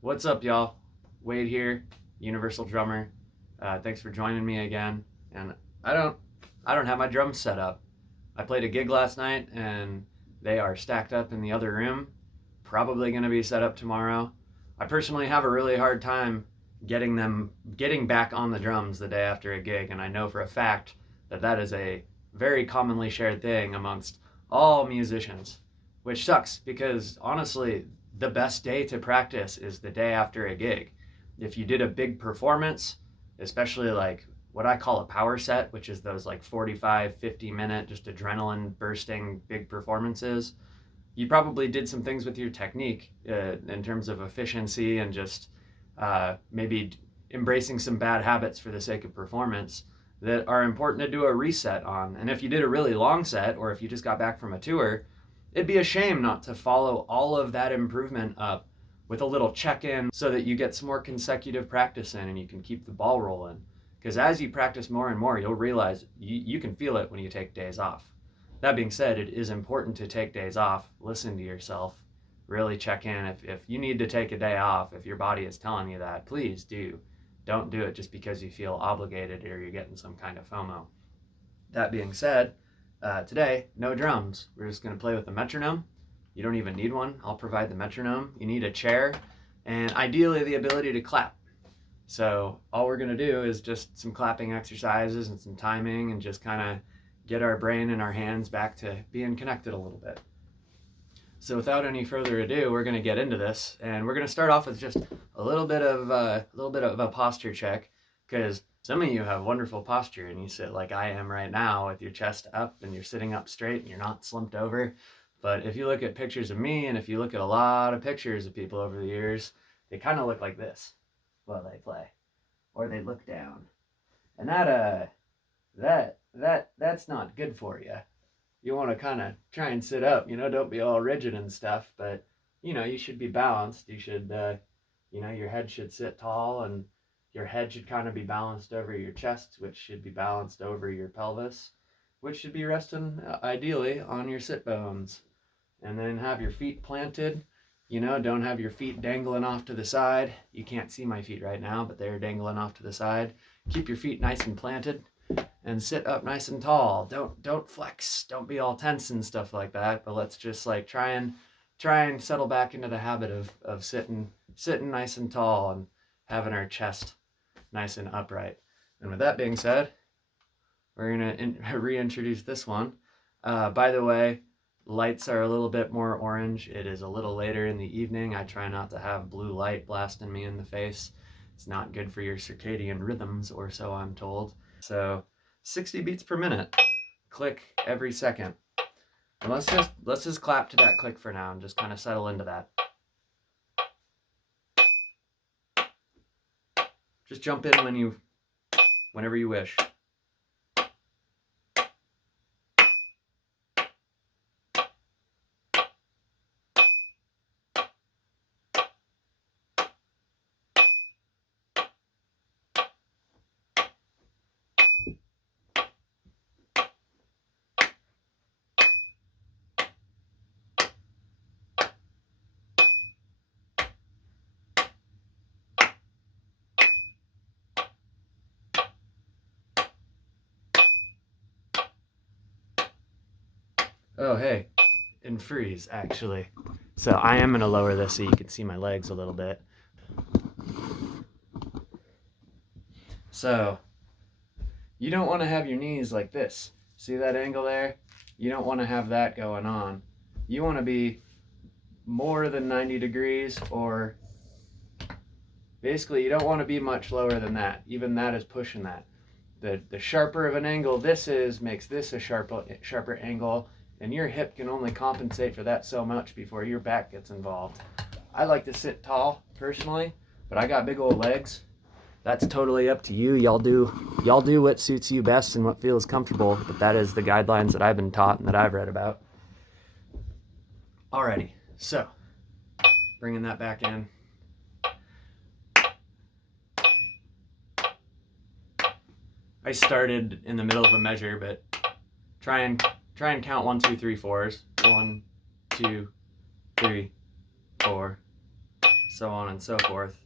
What's up, y'all? Wade here, Universal Drummer. Thanks for joining me again. And I don't, I don't have my drums set up. I played a gig last night, and they are stacked up in the other room. Probably going to be set up tomorrow. I personally have a really hard time getting back on the drums the day after a gig, and I know for a fact that that is a very commonly shared thing amongst all musicians, which sucks because honestly, the best day to practice is the day after a gig. If you did a big performance, especially like what I call a power set, which is those like 45, 50-minute just adrenaline bursting big performances, you probably did some things with your technique in terms of efficiency and just maybe embracing some bad habits for the sake of performance that are important to do a reset on. And if you did a really long set, or if you just got back from a tour, it'd be a shame not to follow all of that improvement up with a little check-in so that you get some more consecutive practice in and you can keep the ball rolling. Because as you practice more and more, you'll realize you can feel it when you take days off. That being said, it is important to take days off, listen to yourself, really check in. If you need to take a day off, if your body is telling you that, please do. Don't do it just because you feel obligated or you're getting some kind of FOMO. That being said, today, no drums. We're just going to play with the metronome. You don't even need one. I'll provide the metronome. You need a chair and ideally the ability to clap. So all we're going to do is just some clapping exercises and some timing and just kind of get our brain and our hands back to being connected a little bit. So without any further ado, we're going to get into this, and we're going to start off with just a little bit of a posture check, because some of you have wonderful posture and you sit like I am right now with your chest up and you're sitting up straight and you're not slumped over. But if you look at pictures of me and if you look at a lot of pictures of people over the years, they kind of look like this while they play, or they look down, and that's not good for you. You want to kind of try and sit up, don't be all rigid and stuff, but you should be balanced. You should your head should sit tall, and your head should kind of be balanced over your chest, which should be balanced over your pelvis, which should be resting ideally on your sit bones. And then have your feet planted. Don't have your feet dangling off to the side. You can't see my feet right now, but they're dangling off to the side. Keep your feet nice and planted and sit up nice and tall. Don't flex. Don't be all tense and stuff like that, but let's just like try and settle back into the habit of sitting nice and tall and having our chest nice and upright. And with that being said, we're going to reintroduce this one. By the way, lights are a little bit more orange. It is a little later in the evening. I try not to have blue light blasting me in the face. It's not good for your circadian rhythms, or so I'm told. So 60 beats per minute, click every second. And let's just clap to that click for now and just kind of settle into that. Just jump in whenever you wish. Oh, hey, and freeze, actually. So I am going to lower this so you can see my legs a little bit. So you don't want to have your knees like this. See that angle there? You don't want to have that going on. You want to be more than 90 degrees, or basically you don't want to be much lower than that. Even that is pushing that. The sharper of an angle this is makes this a sharper angle, and your hip can only compensate for that so much before your back gets involved. I like to sit tall personally, but I got big old legs. That's totally up to you. Y'all do what suits you best and what feels comfortable, but that is the guidelines that I've been taught and that I've read about. Alrighty, so bringing that back in. I started in the middle of a measure, but try and count 1, 2, 3, 4s. 1, 2, 3, 4. so on and so forth.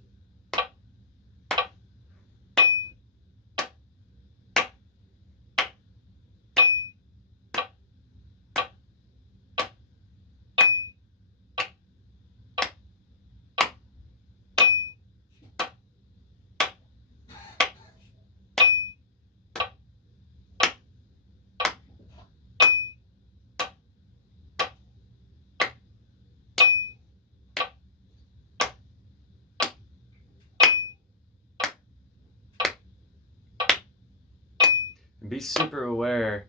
And be super aware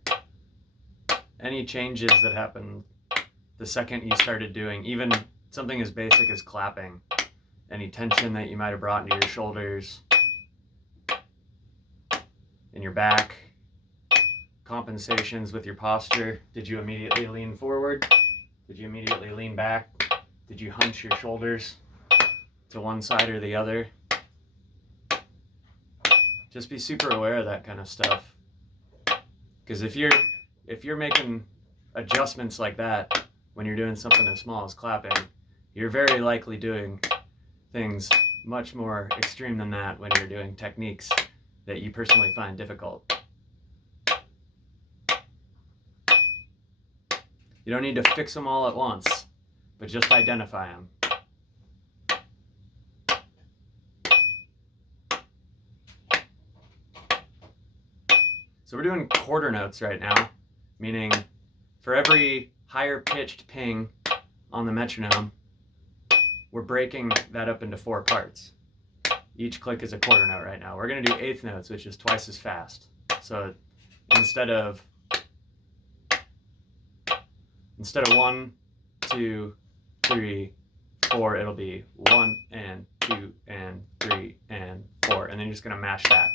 any changes that happen the second you started doing, even something as basic as clapping, any tension that you might have brought into your shoulders, in your back, compensations with your posture. Did you immediately lean forward? Did you immediately lean back? Did you hunch your shoulders to one side or the other? Just be super aware of that kind of stuff. Because if you're making adjustments like that when you're doing something as small as clapping, you're very likely doing things much more extreme than that when you're doing techniques that you personally find difficult. You don't need to fix them all at once, but just identify them. So we're doing quarter notes right now, meaning for every higher pitched ping on the metronome, we're breaking that up into 4 parts. Each click is a quarter note right now. We're going to do eighth notes, which is twice as fast. So instead of 1, 2, 3, 4, it'll be 1 and 2 and 3 and 4, and then you're just going to mash that.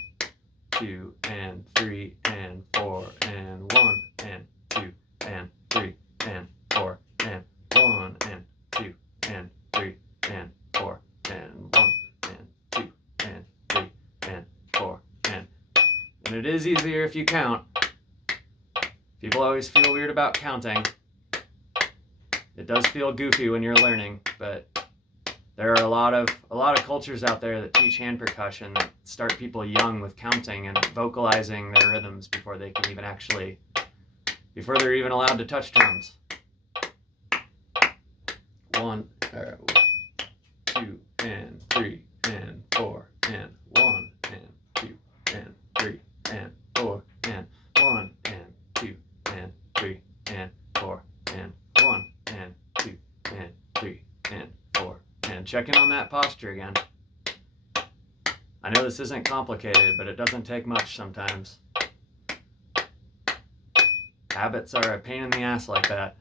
2 and 3 and 4 and 1 and 2 and 3 and 4 and 1 and 2 and 3 and 4 and 1 and 2 and 3 and 4 and it is easier if you count. People always feel weird about counting. It does feel goofy when you're learning, but there are a lot of cultures out there that teach hand percussion that start people young with counting and vocalizing their rhythms before they're even allowed to touch drums. 1, 2 and 3 and 4 and 1 and 2 and 3 and 4 and 1 and 2 and 3 and 4 and 1 and 2 and 3 and 4. And check in on that posture again. I know this isn't complicated, but it doesn't take much sometimes. Habits are a pain in the ass like that.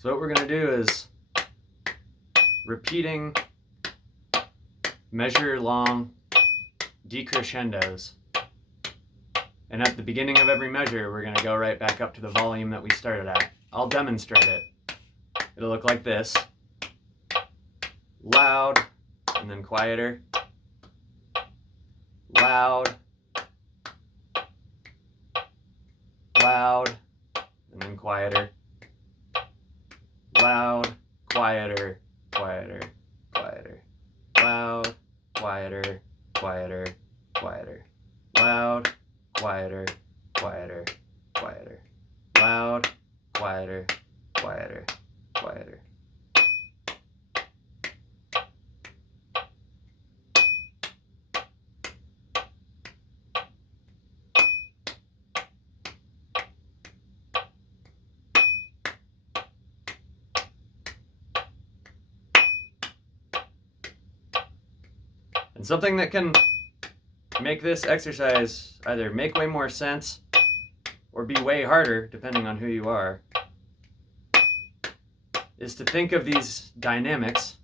So what we're going to do is repeating measure long decrescendos. And at the beginning of every measure, we're going to go right back up to the volume that we started at. I'll demonstrate it. It'll look like this. Loud, and then quieter. Loud. Loud, and then quieter. Loud, quieter, quieter, quieter. Loud, quieter, quieter, quieter. Loud, quieter, quieter, quieter. Loud, quieter, quieter, quieter. And something that can make this exercise either make way more sense or be way harder, depending on who you are, is to think of these dynamics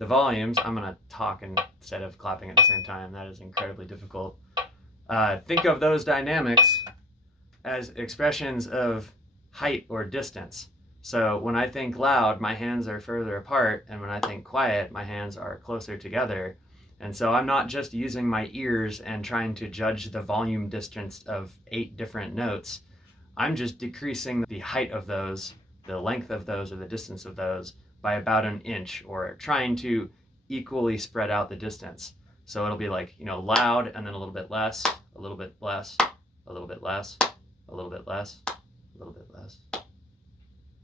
the volumes, I'm going to talk instead of clapping at the same time. That is incredibly difficult. Think of those dynamics as expressions of height or distance. So when I think loud, my hands are further apart, and when I think quiet, my hands are closer together. And so I'm not just using my ears and trying to judge the volume distance of 8 different notes. I'm just decreasing the height of those, the length of those, or the distance of those by about an inch, or trying to equally spread out the distance. So it'll be like, loud and then a little bit less, a little bit less, a little bit less, a little bit less, a little bit less,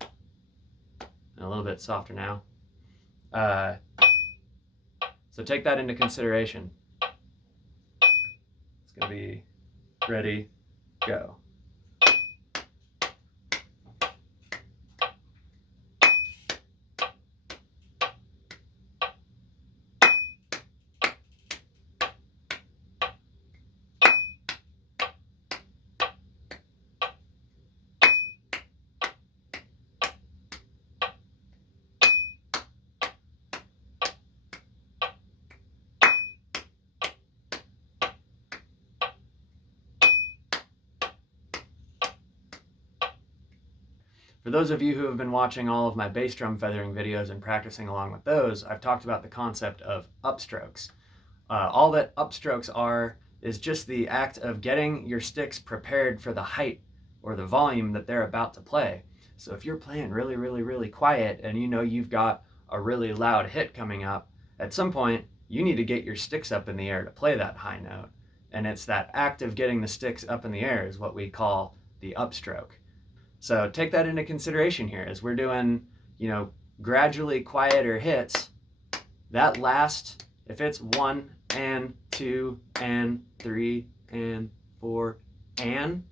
and a little bit softer now. So take that into consideration. It's going to be ready, go. For those of you who have been watching all of my bass drum feathering videos and practicing along with those, I've talked about the concept of upstrokes. All that upstrokes are is just the act of getting your sticks prepared for the height or the volume that they're about to play. So if you're playing really, really, really quiet and you've got a really loud hit coming up, at some point you need to get your sticks up in the air to play that high note. And it's that act of getting the sticks up in the air is what we call the upstroke. So take that into consideration here as we're doing, gradually quieter hits. That last, if it's 1 and 2 and 3 and 4 and,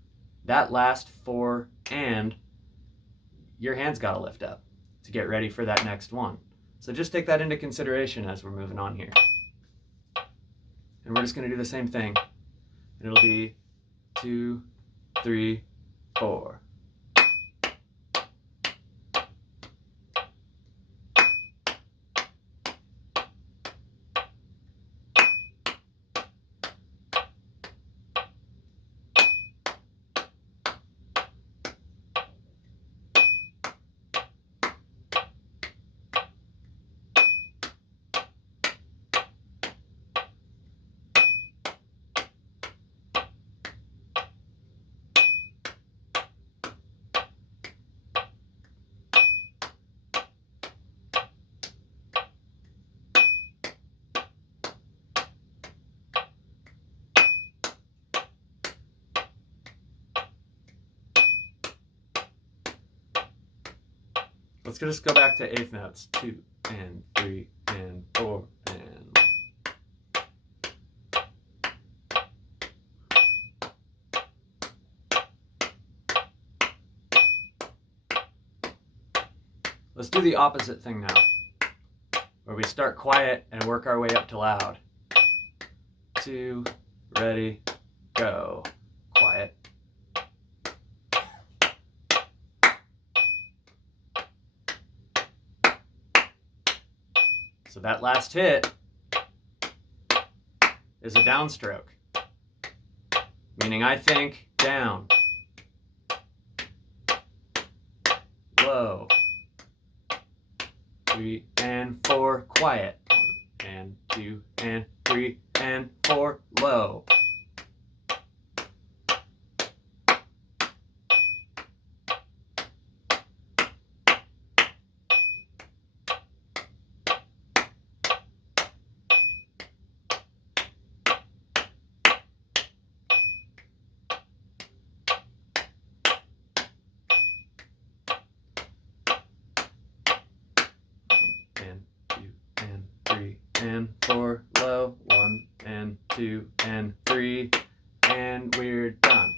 that last 4 and, your hand's got to lift up to get ready for that next one. So just take that into consideration as we're moving on here. And we're just going to do the same thing. It'll be 2, 3, 4. Let's just go back to eighth notes. 2 and 3 and 4 and. Let's do the opposite thing now, where we start quiet and work our way up to loud. 2, ready, go. Quiet. So that last hit is a downstroke, meaning I think down, low, 3 and 4, quiet, 1 and 2 and 3 and 4, low. And 4, low, 1 and 2 and 3, and we're done.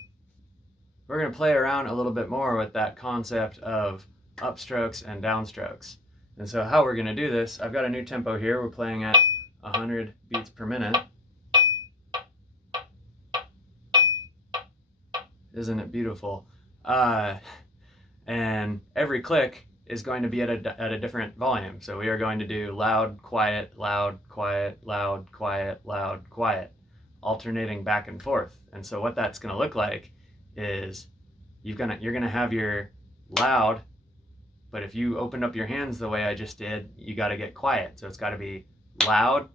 We're going to play around a little bit more with that concept of upstrokes and downstrokes. And so how we're going to do this, I've got a new tempo here. We're playing at 100 beats per minute. Isn't it beautiful? And every click is going to be at a different volume. So we are going to do loud, quiet, loud, quiet, loud, quiet, loud, quiet, alternating back and forth. And so what that's going to look like is you're going to have your loud, but if you opened up your hands the way I just did, you got to get quiet. So it's got to be loud,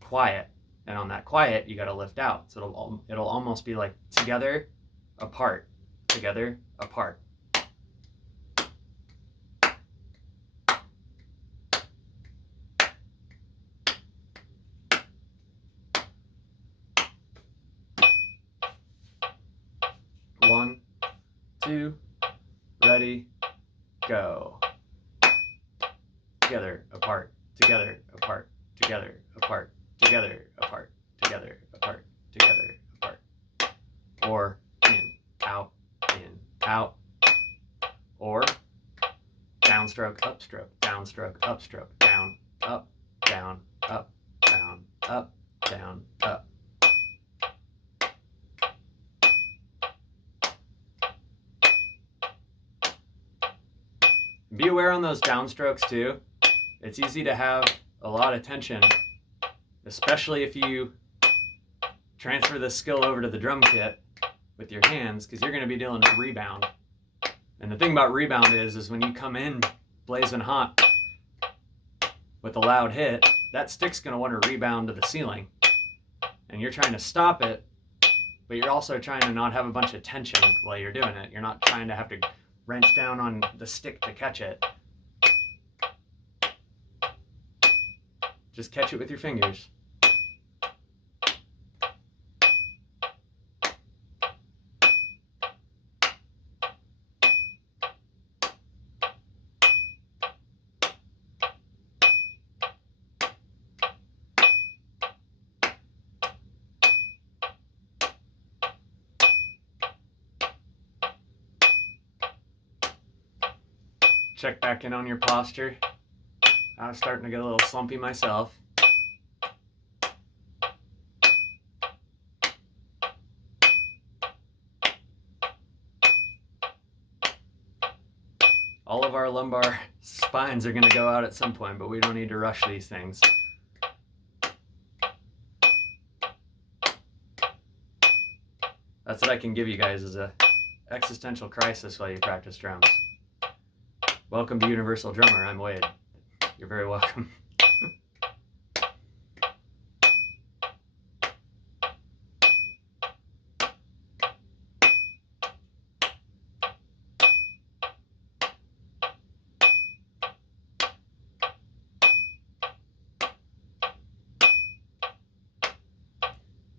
quiet, and on that quiet you got to lift out. So it'll almost be like together, apart, together, apart. One, two, ready, go. Together, apart, together, apart, together, apart, together, apart, together, apart, together, apart. Or in, out, or downstroke, upstroke, downstroke, upstroke, down, up, down, up, down, up, down, up. Be aware on those downstrokes too. It's easy to have a lot of tension, especially if you transfer this skill over to the drum kit with your hands, because you're going to be dealing with rebound. And the thing about rebound is when you come in blazing hot with a loud hit, that stick's going to want to rebound to the ceiling. And you're trying to stop it, but you're also trying to not have a bunch of tension while you're doing it. You're not trying to have to wrench down on the stick to catch it. Just catch it with your fingers. Check back in on your posture. I was starting to get a little slumpy myself. All of our lumbar spines are going to go out at some point, but we don't need to rush these things. That's what I can give you guys, is a existential crisis while you practice drums. Welcome to Universal Drummer. I'm Wade. You're very welcome.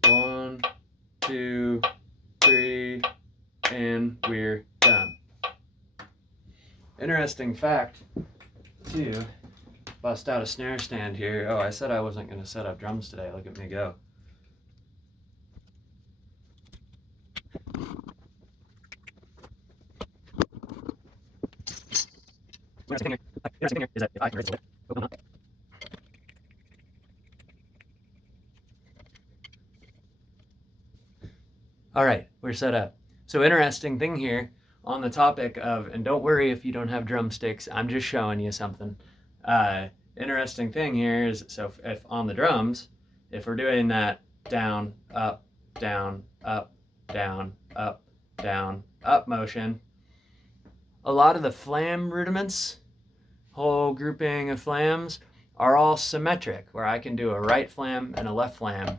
One, two, three, and we're done. Interesting fact, too. Bust out a snare stand here. Oh, I said I wasn't going to set up drums today. Look at me go. Interesting thing here is that if I can raise it a bit, open up. All right, we're set up. So interesting thing here on the topic of, and don't worry if you don't have drumsticks, I'm just showing you something. Interesting thing here is, so if on the drums, if we're doing that down, up, down, up, down, up, down, up motion, a lot of the flam rudiments, whole grouping of flams, are all symmetric, where I can do a right flam and a left flam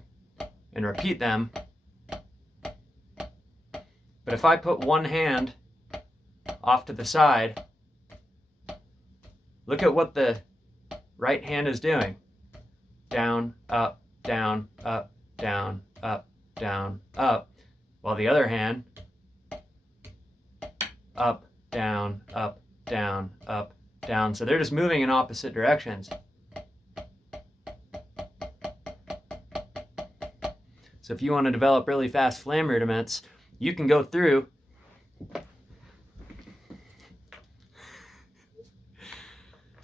and repeat them. But if I put one hand off to the side, look at what the right hand is doing. Down, up, down, up, down, up, down, up. While the other hand, up, down, up, down, up, down. So they're just moving in opposite directions. So if you want to develop really fast flam rudiments, you can go through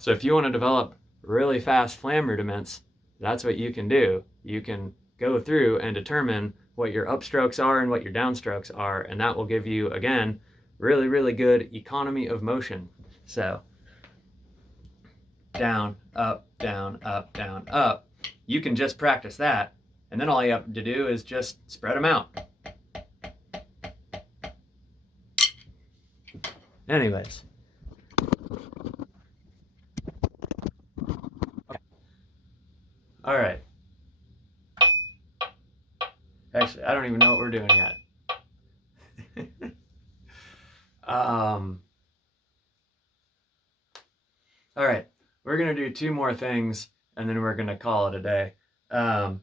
So if you want to develop really fast flam rudiments, that's what you can do. You can go through and determine what your upstrokes are and what your downstrokes are, and that will give you, again, really, really good economy of motion. So down, up, down, up, down, up. You can just practice that, and then all you have to do is just spread them out. Anyways. Okay. All right. Actually, I don't even know what we're doing yet. All right, we're gonna do 2 more things, and then we're gonna call it a day. I'm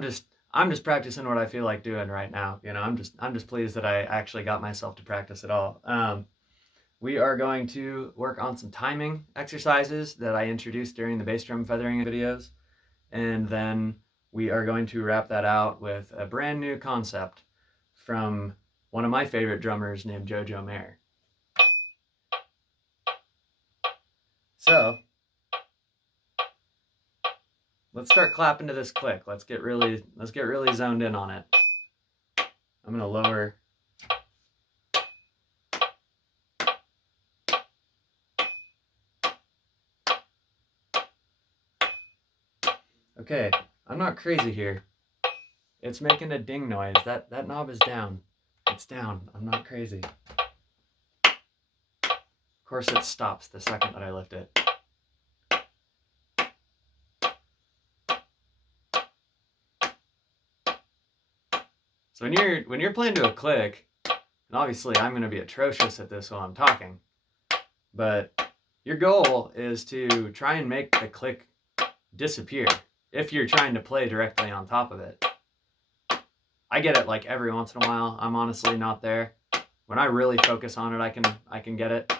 just practicing what I feel like doing right now. You know, I'm just pleased that I actually got myself to practice at all. We are going to work on some timing exercises that I introduced during the bass drum feathering videos, and then we are going to wrap that out with a brand new concept from one of my favorite drummers named Jojo. So let's start clapping to this click. Let's get really zoned in on it. I'm gonna lower. Okay, I'm not crazy here. It's making a ding noise. That knob is down. It's down. I'm not crazy. Of course it stops the second that I lift it. So when you're playing to a click, and obviously I'm gonna be atrocious at this while I'm talking, but your goal is to try and make the click disappear if you're trying to play directly on top of it. I get it like every once in a while. I'm honestly not there. When I really focus on it, I can get it.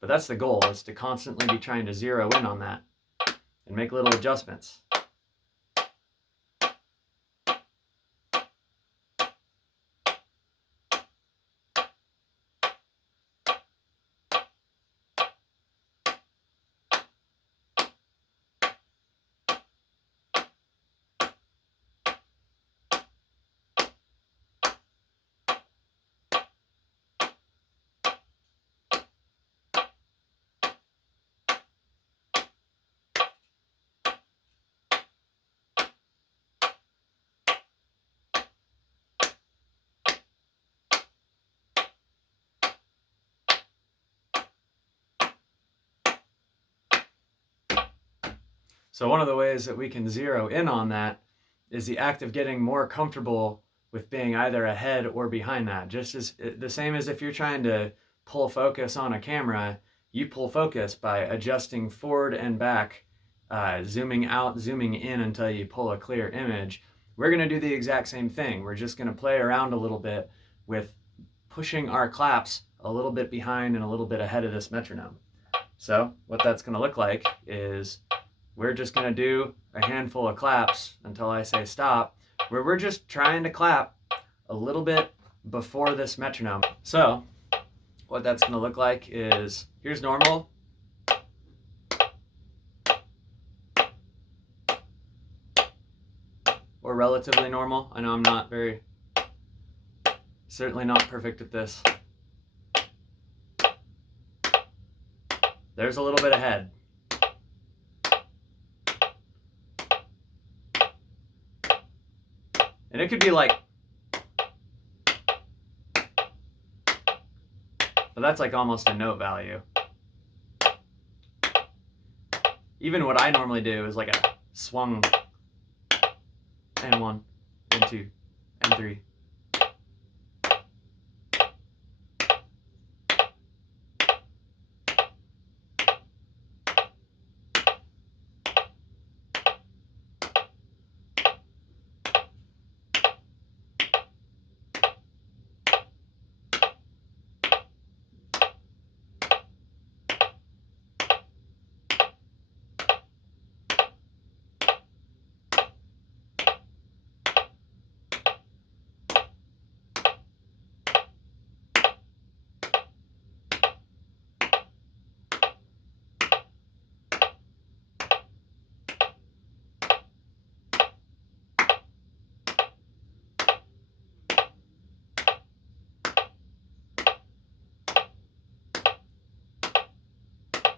But that's the goal, is to constantly be trying to zero in on that and make little adjustments. So one of the ways that we can zero in on that is the act of getting more comfortable with being either ahead or behind that. Just as the same as if you're trying to pull focus on a camera, you pull focus by adjusting forward and back, zooming out, zooming in until you pull a clear image. We're gonna do the exact same thing. We're just gonna play around a little bit with pushing our claps a little bit behind and a little bit ahead of this metronome. So what that's gonna look like is we're just gonna do a handful of claps until I say stop, where we're just trying to clap a little bit before this metronome. So what that's gonna look like is, here's normal. Or relatively normal. I know I'm not certainly not perfect at this. There's a little bit ahead. And it could be like, but that's like almost a note value. Even what I normally do is like a swung and 1 and 2 and 3.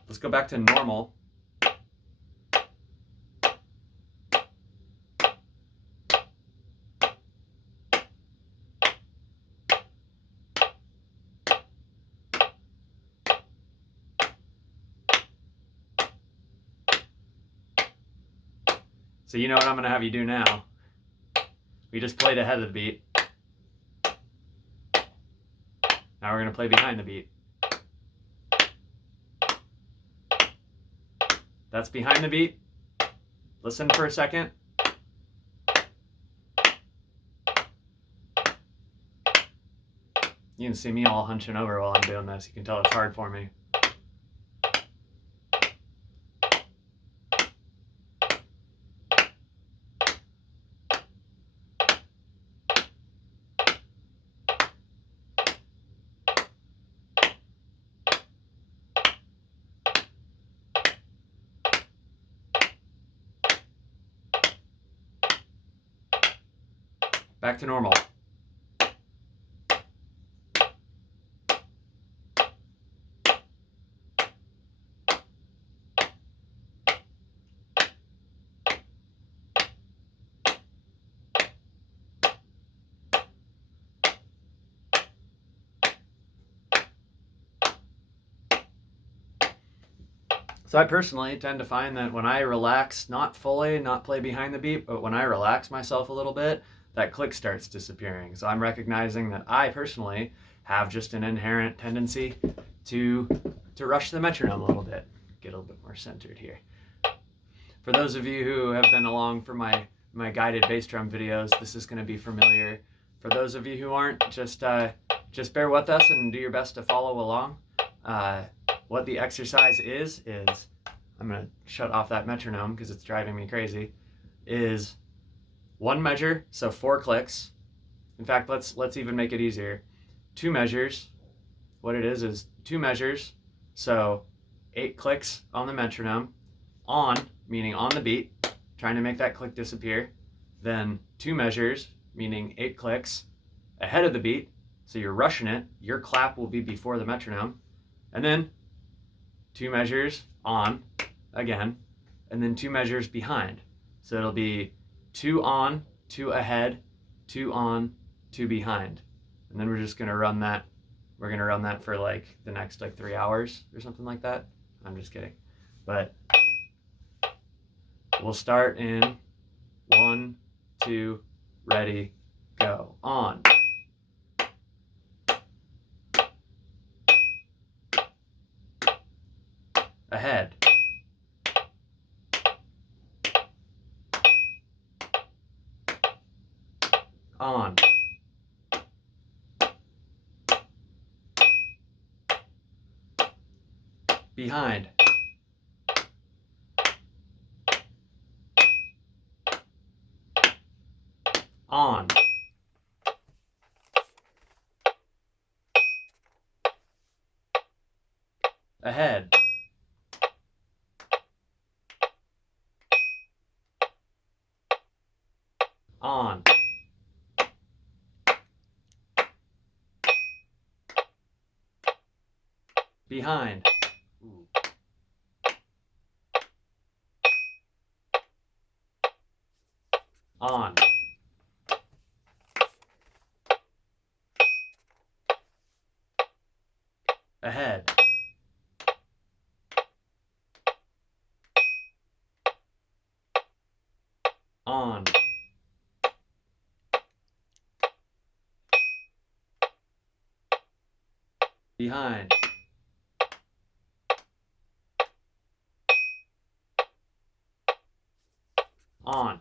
Let's go back to normal. So you know what I'm going to have you do now. We just played ahead of the beat. Now we're going to play behind the beat. That's behind the beat. Listen for a second. You can see me all hunching over while I'm doing this. You can tell it's hard for me. Back to normal. So I personally tend to find that when I relax, not fully, not play behind the beat, but when I relax myself a little bit, that click starts disappearing. So I'm recognizing that I personally have just an inherent tendency to rush the metronome a little bit. Get a little bit more centered here. For those of you who have been along for my guided bass drum videos, this is going to be familiar. For those of you who aren't, just bear with us and do your best to follow along. What the exercise is I'm going to shut off that metronome because it's driving me crazy, is one measure, so 4 clicks. In fact, let's even make it easier. 2 measures. What it is 2 measures, so 8 clicks on the metronome. On, meaning on the beat, trying to make that click disappear. Then 2 measures, meaning 8 clicks ahead of the beat, so you're rushing it. Your clap will be before the metronome. And then 2 measures on again, and then 2 measures behind. So it'll be 2 on, 2 ahead, 2 on, 2 behind. And then we're just going to run that. We're going to run that for like the next 3 hours or something like that. I'm just kidding. But we'll start in 1, 2, ready, go. On. Ahead. On. Behind. On. Ahead. On. Behind. Ooh. On. Ahead. On. Behind. On.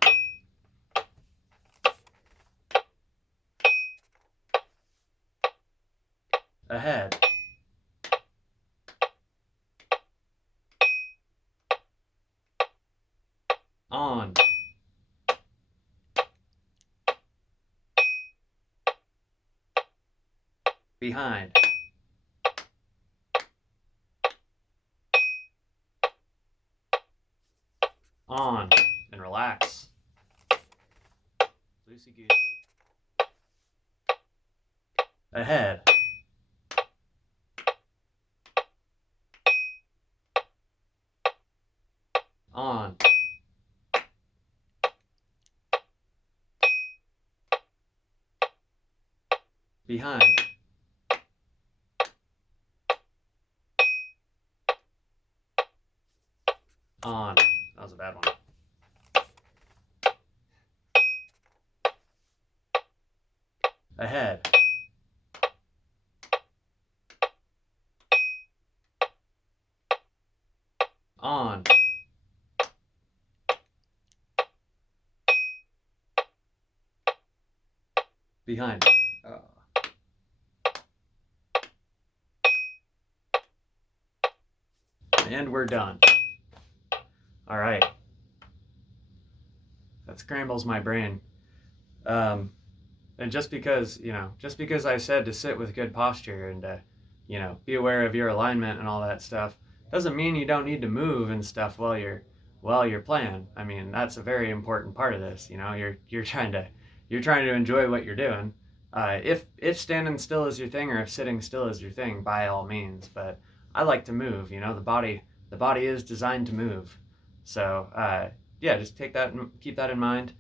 Ahead. On. Behind. On. And relax. Loosey goosey. Ahead. On. Behind. On. That was a bad one. Ahead. On. Behind. Oh. And we're done. All right. That scrambles my brain. And just because I said to sit with good posture and be aware of your alignment and all that stuff, doesn't mean you don't need to move and stuff while you're playing. I mean, that's a very important part of this. You're trying to enjoy what you're doing. If standing still is your thing, or if sitting still is your thing, by all means. But I like to move. The body is designed to move. So just keep that in mind.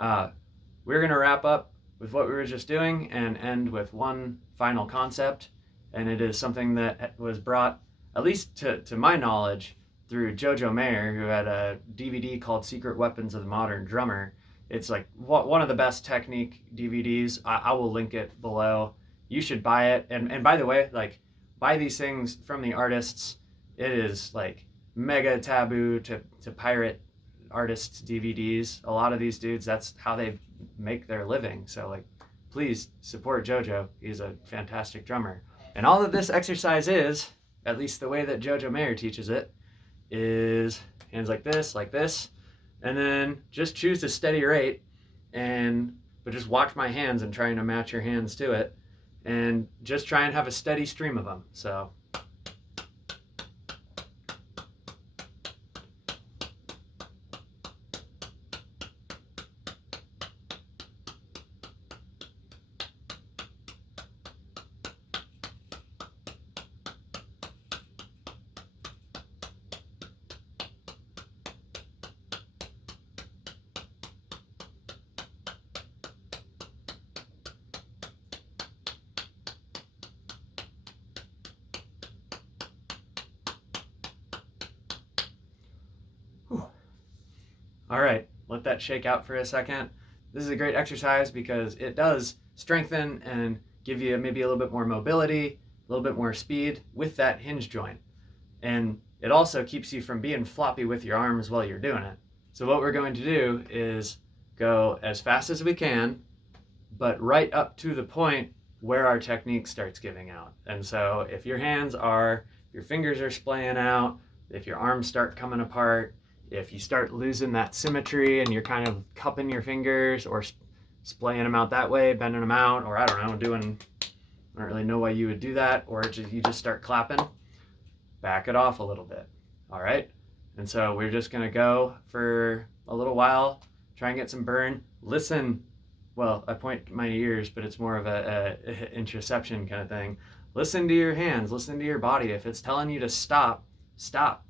We're gonna wrap up with what we were just doing and end with one final concept, and it is something that was brought, at least to my knowledge, through Jojo Mayer, who had a DVD called Secret Weapons of the Modern Drummer. It's like one of the best technique DVDs. I will link it below. You should buy it. And by the way, like, buy these things from the artists. It is like mega taboo to pirate artists' DVDs. A lot of these dudes, that's how they make their living. So like, please support Jojo. He's a fantastic drummer. And all that this exercise is, at least the way that Jojo Mayer teaches it, is hands like this, and then just choose a steady rate, but just watch my hands and trying to match your hands to it, and just try and have a steady stream of them. So all right, let that shake out for a second. This is a great exercise because it does strengthen and give you maybe a little bit more mobility, a little bit more speed with that hinge joint. And it also keeps you from being floppy with your arms while you're doing it. So what we're going to do is go as fast as we can, but right up to the point where our technique starts giving out. And so if your fingers are splaying out, if your arms start coming apart, if you start losing that symmetry and you're kind of cupping your fingers or splaying them out that way, bending them out, or I don't really know why you would do that, or you just start clapping, back it off a little bit. All right? And so we're just gonna go for a little while, try and get some burn. Listen, well, I point my ears, but it's more of a interoception kind of thing. Listen to your hands, listen to your body. If it's telling you to stop, stop.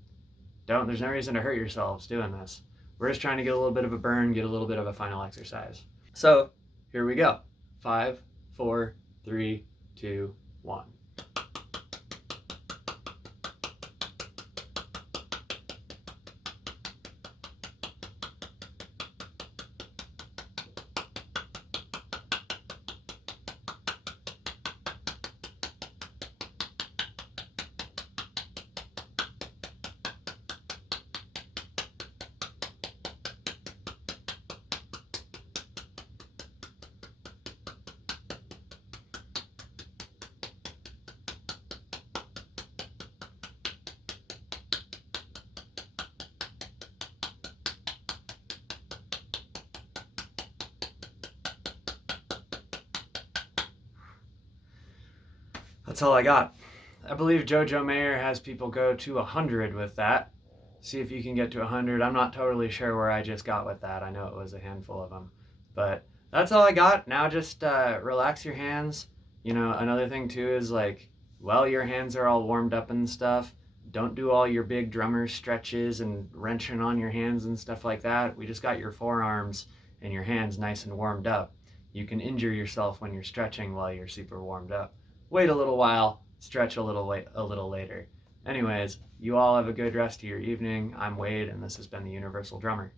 There's no reason to hurt yourselves doing this. We're just trying to get a little bit of a burn, get a little bit of a final exercise. So here we go. 5, 4, 3, 2, 1. That's all I got. I believe Jojo Mayer has people go to 100 with that. See if you can get to 100. I'm not totally sure where I just got with that. I know it was a handful of them. But that's all I got. Now just relax your hands. Another thing too is like, while your hands are all warmed up and stuff, Don't do all your big drummer stretches and wrenching on your hands and stuff like that. We just got your forearms and your hands nice and warmed up. You can injure yourself when you're stretching while you're super warmed up. Wait a little while, stretch a little later. Anyways, you all have a good rest of your evening. I'm Wade, and this has been the Universal Drummer.